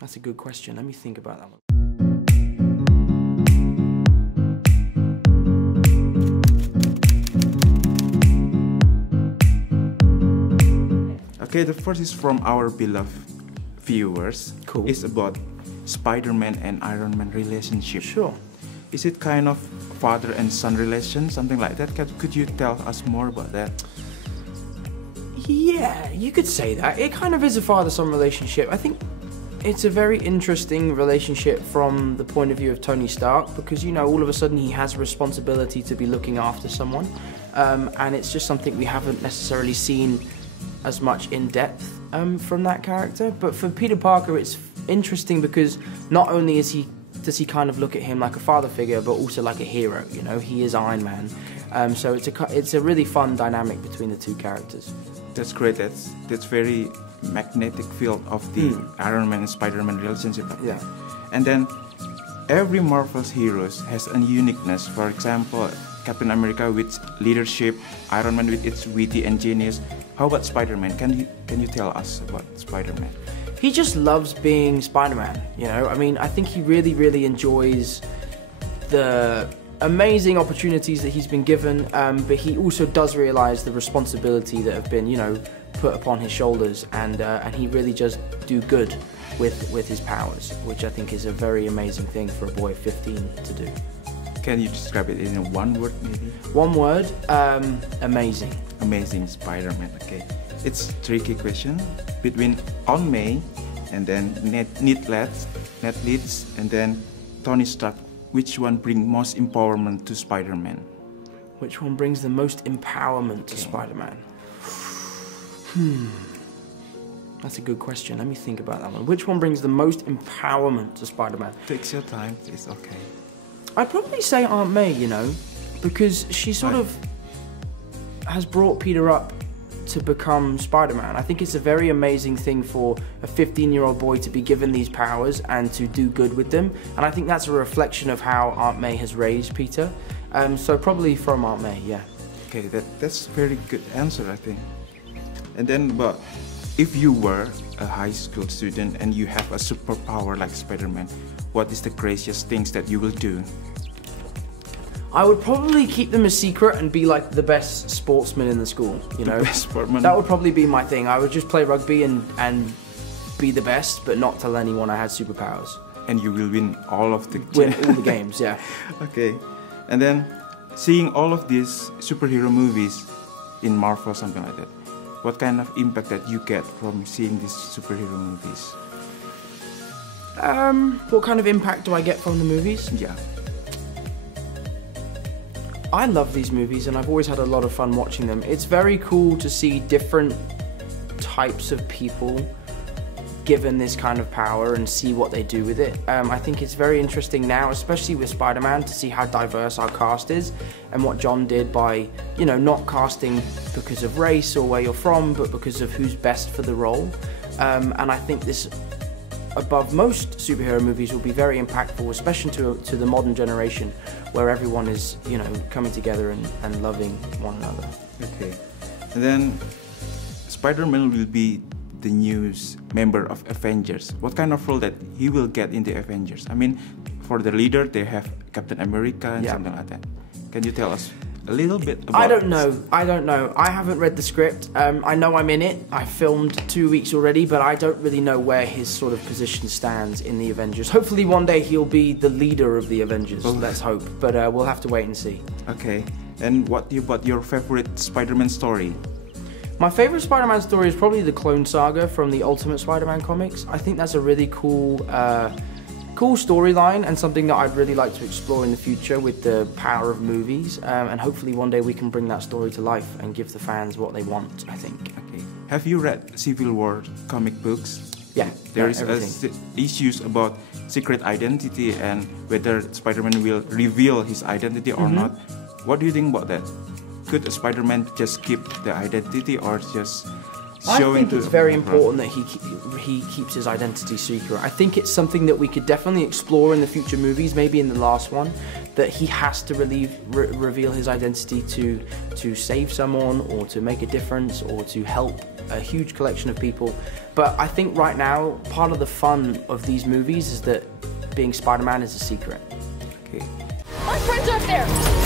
That's a good question. Let me think about that one. Okay, the first is from our beloved viewers. Cool. It's about Spider-Man and Iron Man relationship. Sure. Is it kind of father and son relation, something like that? Could you tell us more about that? Yeah, you could say that. It kind of is a father-son relationship. I think it's a very interesting relationship from the point of view of Tony Stark, because, you know, all of a sudden he has a responsibility to be looking after someone, and it's just something we haven't necessarily seen as much in depth from that character. But for Peter Parker, it's interesting because not only does he kind of look at him like a father figure, but also like a hero. You know, he is Iron Man, so it's a really fun dynamic between the two characters. That's great. That's very magnetic field of the Iron Man and Spider-Man relationship. Yeah. And then every Marvel's heroes has a uniqueness. For example, Captain America with leadership, Iron Man with its witty and genius. How about Spider-Man? Can you tell us about Spider-Man? He just loves being Spider-Man, you know? I mean, I think he really, really enjoys the amazing opportunities that he's been given, but he also does realize the responsibility that have been, you know, put upon his shoulders, and he really just do good with his powers, which I think is a very amazing thing for a boy of 15 to do. Can you describe it in one word, maybe? One word, amazing. Amazing Spider-Man, okay. It's a tricky question between Aunt May and then Ned Leeds and then Tony Stark. Which one brings most empowerment to Spider-Man? Which one brings the most empowerment to Spider-Man? That's a good question. Let me think about that one. Which one brings the most empowerment to Spider-Man? Takes your time, it's okay. I'd probably say Aunt May, you know, because she sort of has brought Peter up to become Spider-Man. I think it's a very amazing thing for a 15-year-old boy to be given these powers and to do good with them. And I think that's a reflection of how Aunt May has raised Peter. So probably from Aunt May, yeah. Okay, that's a very good answer, I think. And then, but if you were a high school student and you have a superpower like Spider-Man, what is the craziest things that you will do? I would probably keep them a secret and be like the best sportsman in the school, you know? The best sportsman? That would probably be my thing. I would just play rugby and be the best, but not tell anyone I had superpowers. And you will win all of the... Win all the games, yeah. Okay. And then, seeing all of these superhero movies in Marvel, something like that, what kind of impact that you get from seeing these superhero movies? What kind of impact do I get from the movies? Yeah. I love these movies and I've always had a lot of fun watching them. It's very cool to see different types of people given this kind of power and see what they do with it. I think it's very interesting now, especially with Spider-Man, to see how diverse our cast is and what John did by, you know, not casting because of race or where you're from, but because of who's best for the role. And I think this, above most superhero movies, will be very impactful, especially to the modern generation, where everyone is, you know, coming together and loving one another. Okay. And then Spider-Man will be the new member of AVENGERS. What kind of role that he will get in the AVENGERS? I mean, for the leader, they have Captain America and something like that. Can you tell us a little bit about I don't know. I haven't read the script. I know I'm in it. I filmed 2 weeks already, but I don't really know where his sort of position stands in the Avengers. Hopefully one day he'll be the leader of the Avengers. Let's hope. But we'll have to wait and see. Okay. And what about your favorite Spider-Man story? My favorite Spider-Man story is probably the Clone Saga from the Ultimate Spider-Man comics. I think that's a really cool storyline and something that I'd really like to explore in the future with the power of movies. And hopefully one day we can bring that story to life and give the fans what they want, I think. Okay. Have you read Civil War comic books? Yeah. There is issues about secret identity and whether Spider-Man will reveal his identity or not. What do you think about that? Could a Spider-Man just keep the identity or just I showing think to it's very important that he keeps his identity secret. I think it's something that we could definitely explore in the future movies, maybe in the last one, that he has to reveal his identity to save someone or to make a difference or to help a huge collection of people. But I think right now, part of the fun of these movies is that being Spider-Man is a secret. Okay. My friends are up there!